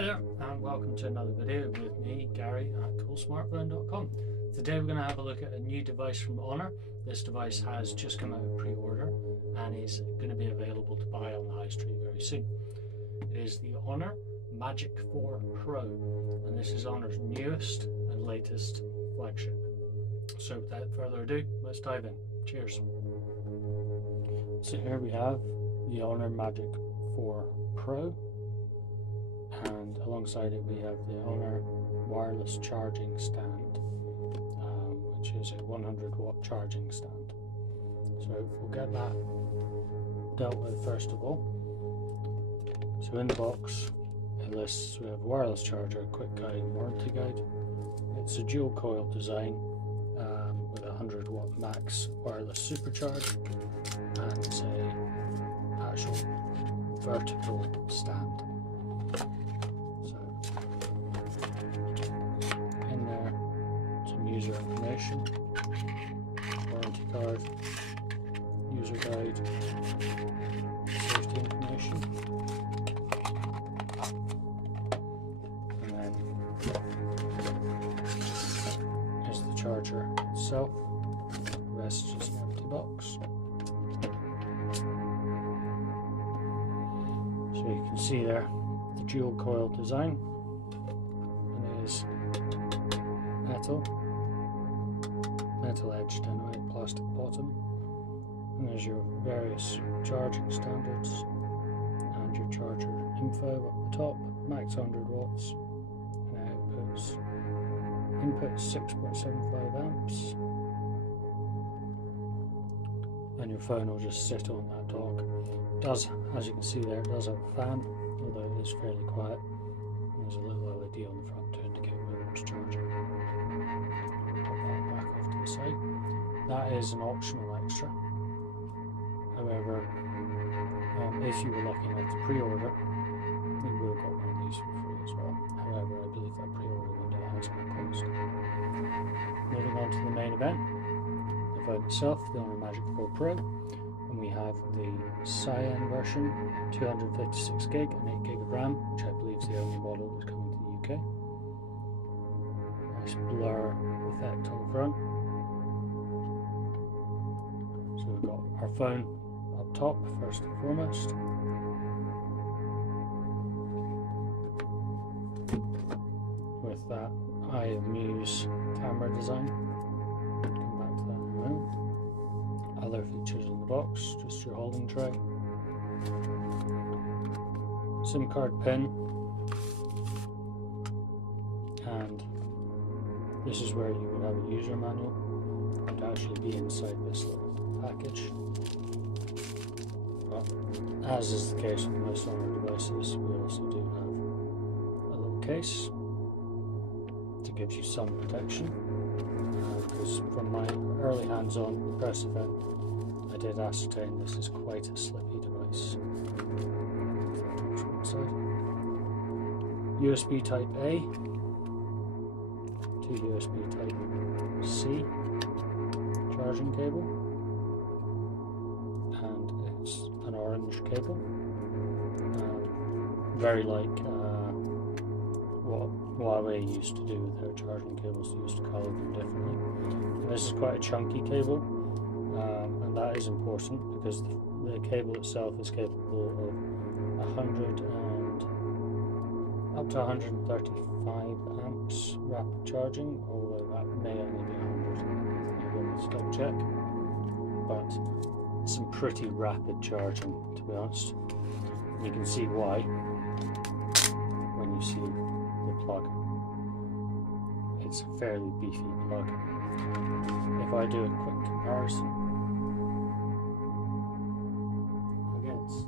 Hi there, and welcome to another video with me, Gary, at coolsmartphone.com. Today we're going to have a look at a new device from Honor. This device has just come out of pre-order and is going to be available to buy on the high street very soon. It is the Honor Magic 4 Pro, and this is Honor's newest and latest flagship. So without further ado, let's dive in. Cheers. So here we have the Honor Magic 4 Pro, and alongside it we have the Honor wireless charging stand, which is a 100-watt charging stand. So we'll get that dealt with first of all. So in the box it lists, we have a wireless charger, quick guide and warranty guide. It's a dual coil design with a 100-watt max wireless supercharge, and it's a actual vertical stand. User information, warranty card, user guide, safety information, and then here's the charger itself. The rest is just an empty box. So you can see there the dual coil design, and it is metal edged anyway, plastic bottom, and there's your various charging standards and your charger info at the top. Max 100 watts and input 6.75 amps, and your phone will just sit on that dock. It does, as you can see there, it does have a fan, although it is fairly quiet, and there's a little LED on the front to indicate whether it's charging. Side. That is an optional extra. However, if you were lucky enough to pre-order, you would have got one of these for free as well. However, I believe that pre-order window has been closed. Moving on to the main event, the phone itself, the Honor Magic 4 Pro, and we have the Cyan version, 256 gig and 8 gig of RAM, which I believe is the only model that's coming to the UK. Nice blur effect on the front. So we've got our phone up top first and foremost. With that Eye of Muse camera design. Come back to that in a moment. Other features in the box, just your holding tray. SIM card pin. And this is where you would have a user manual. It would actually be inside this little package. But as is the case with most Honor devices, we also do have a little case to give you some protection, because from my early hands-on press event I did ascertain this is quite a slippy device. USB type A to USB type C charging cable, and it's an orange cable, very like what Huawei used to do with their charging cables. They used to color them differently. And this is quite a chunky cable, and that is important because the cable itself is capable of 100 and up to 135 amps rapid charging, although that may only be 100. Let's double check. But some pretty rapid charging, to be honest. And you can see why when you see the plug. It's a fairly beefy plug. If I do a quick comparison against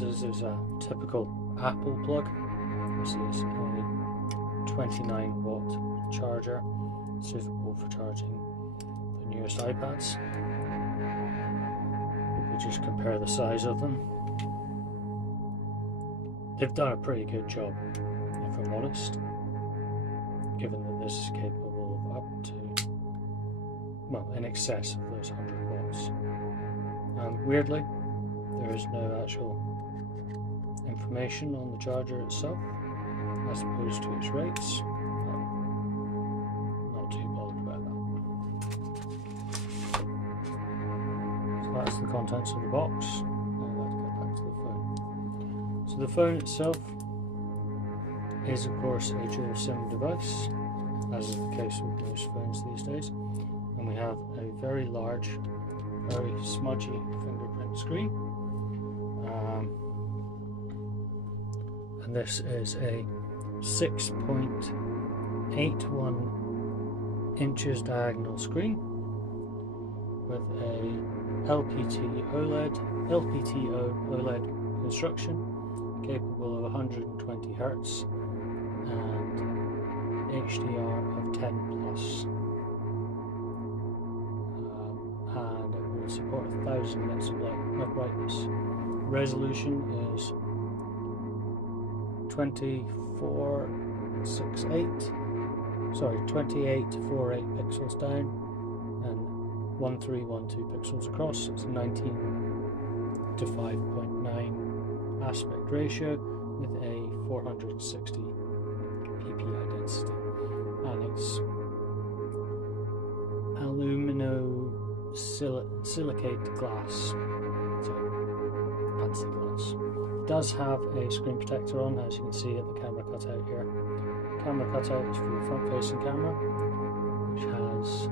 this is a typical Apple plug. This is a 29-watt charger, suitable for charging the newest iPads. If we just compare the size of them, they've done a pretty good job, if I'm honest, given that this is capable of up to, well, in excess of those 100 watts. Weirdly, there is no actual information on the charger itself as opposed to its rates. Not too bothered about that. So that's the contents of the box. Now let's get back to the phone. So the phone itself is of course a dual SIM device, as is the case with most phones these days. And we have a very large, very smudgy fingerprint screen. And this is a 6.81 inches diagonal screen with a LPTO OLED construction, capable of 120 Hz and HDR of 10 plus. And it will support 1000 nits of brightness. Resolution is 2848 pixels down and 1312 pixels across. It's a 19 to 5.9 aspect ratio with a 460 ppi density, and it's aluminosilicate glass, so fancy glass. It does have a screen protector on, as you can see at the camera cutout here. The camera cutout is for the front facing camera, which has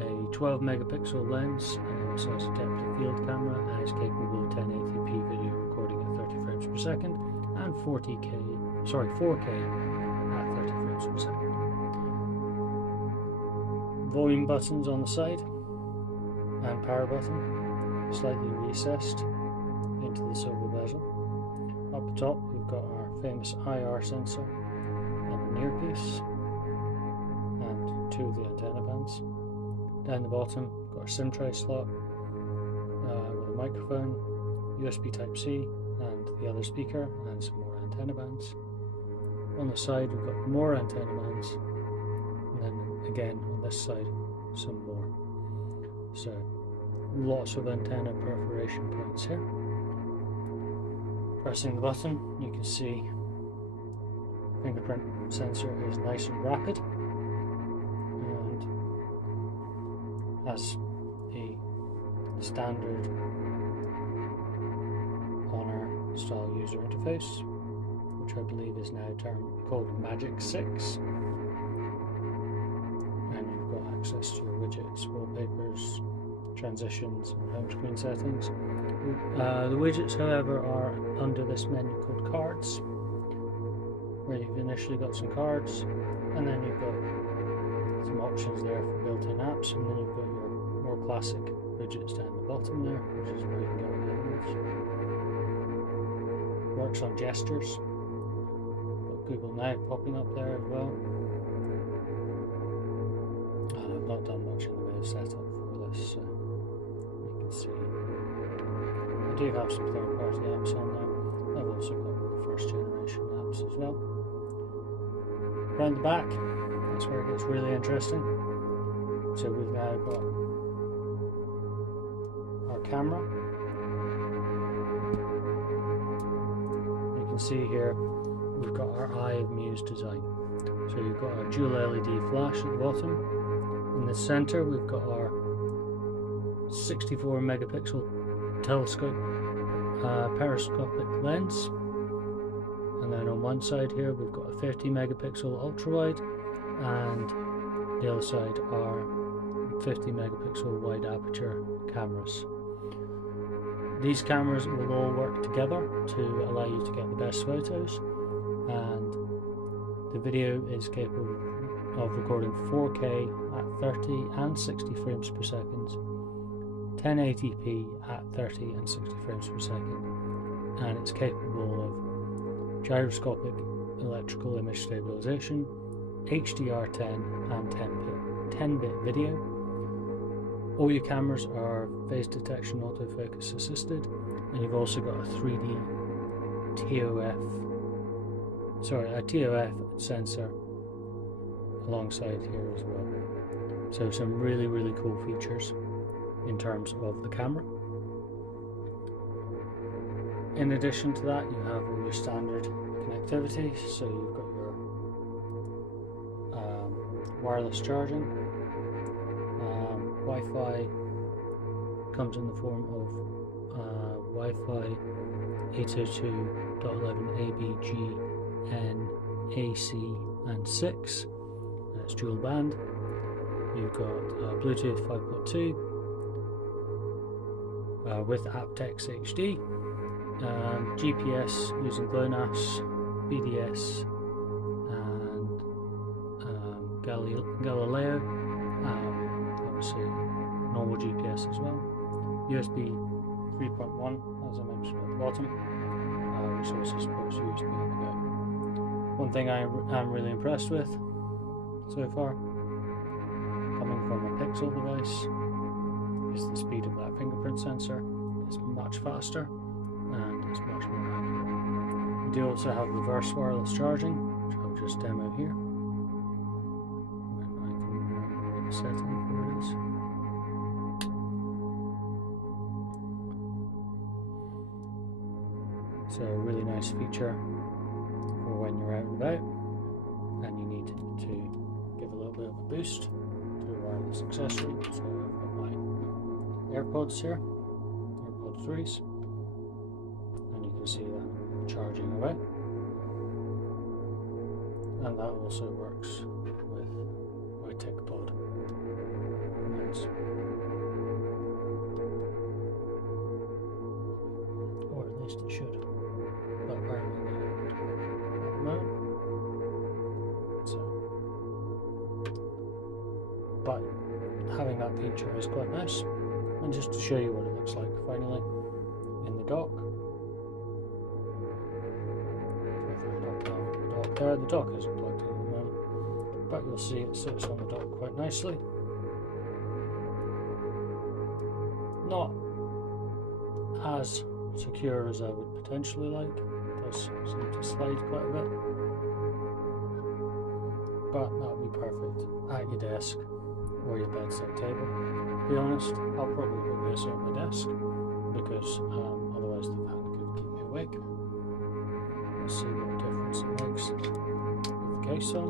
a 12 megapixel lens and also has a depth of field camera, and is capable of 1080p video recording at 30 frames per second and 4K at 30 frames per second. Volume buttons on the side and power button, slightly recessed into the silver bezel. Up the top we've got our famous IR sensor and an earpiece and two of the antenna bands. Down the bottom we've got our SIM tray slot with a microphone, USB Type-C and the other speaker, and some more antenna bands. On the side we've got more antenna bands, and then again on this side some more. So lots of antenna perforation points here. Pressing the button, you can see fingerprint sensor is nice and rapid and has a standard Honor style user interface, which I believe is now called Magic 6. And you've got access to your widgets, wallpapers, transitions and home screen settings. The widgets, however, are under this menu called Cards, where you've initially got some cards, and then you've got some options there for built-in apps, and then you've got your more classic widgets down the bottom there, which is where you can get menus. Works on gestures. Got Google Now popping up there as well. And I've not done much in the way of setup for this, so you can see. I do have some third-party apps on there. I've also got the first generation apps as well. Around the back, that's where it gets really interesting. So we've now got our camera. You can see here we've got our Eye of Muse design. So you've got our dual LED flash at the bottom. In the center we've got our 64 megapixel telescope periscopic lens, and then on one side here we've got a 50 megapixel ultra wide, and the other side are 50 megapixel wide aperture cameras. These cameras will all work together to allow you to get the best photos, and the video is capable of recording 4K at 30 and 60 frames per second, 1080p at 30 and 60 frames per second, and it's capable of gyroscopic electrical image stabilization, HDR10 and 10-bit video. All your cameras are phase detection autofocus assisted, and you've also got a 3D TOF sensor alongside here as well. So some really cool features in terms of the camera. In addition to that, you have all your standard connectivity, so you've got your wireless charging. Wi-Fi comes in the form of Wi-Fi 802.11 AB, G, N, AC and 6, and it's dual band. You've got Bluetooth 5.2 with aptX HD, GPS using GLONASS, BDS and Galileo, obviously normal GPS as well, USB 3.1 as I mentioned at the bottom, which also supports USB on the go. One thing I am really impressed with so far, coming from a Pixel device, is the speed of that fingerprint sensor. It's much faster and it's much more accurate. We do also have reverse wireless charging, which I'll just demo here when I can remember what the setting for it is. So a really nice feature for when you're out and about and you need to give a little bit of a boost to a wireless accessory. So I've got my AirPods here, AirPod 3s, and you can see that charging away. And that also works with my TicPod. Nice. Or at least it should. But apparently they don't work at the moment. But having that feature is quite nice. And just to show you what it looks like finally in the dock. The dock isn't plugged in at the moment, but you'll see it sits on the dock quite nicely. Not as secure as I would potentially like. It does seem to slide quite a bit, but that'll be perfect at your desk or your bedside table. To be honest, I'll probably put this on my desk because otherwise the fan could keep me awake. Let's see what difference it makes with the case on.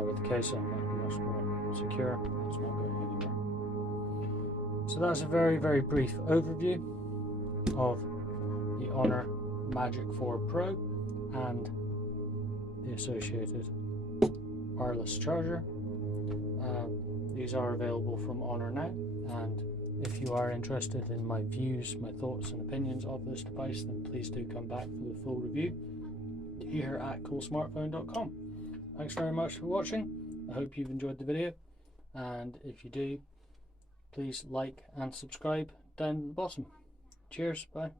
With the case on, much more secure. It's not going anywhere. So that's a very, very brief overview of the Honor Magic 4 Pro and the associated wireless charger. These are available from Honor now, and if you are interested in my views, my thoughts and opinions of this device, then please do come back for the full review here at coolsmartphone.com. Thanks very much for watching. I hope you've enjoyed the video, and if you do, please like and subscribe down at the bottom. Cheers, bye.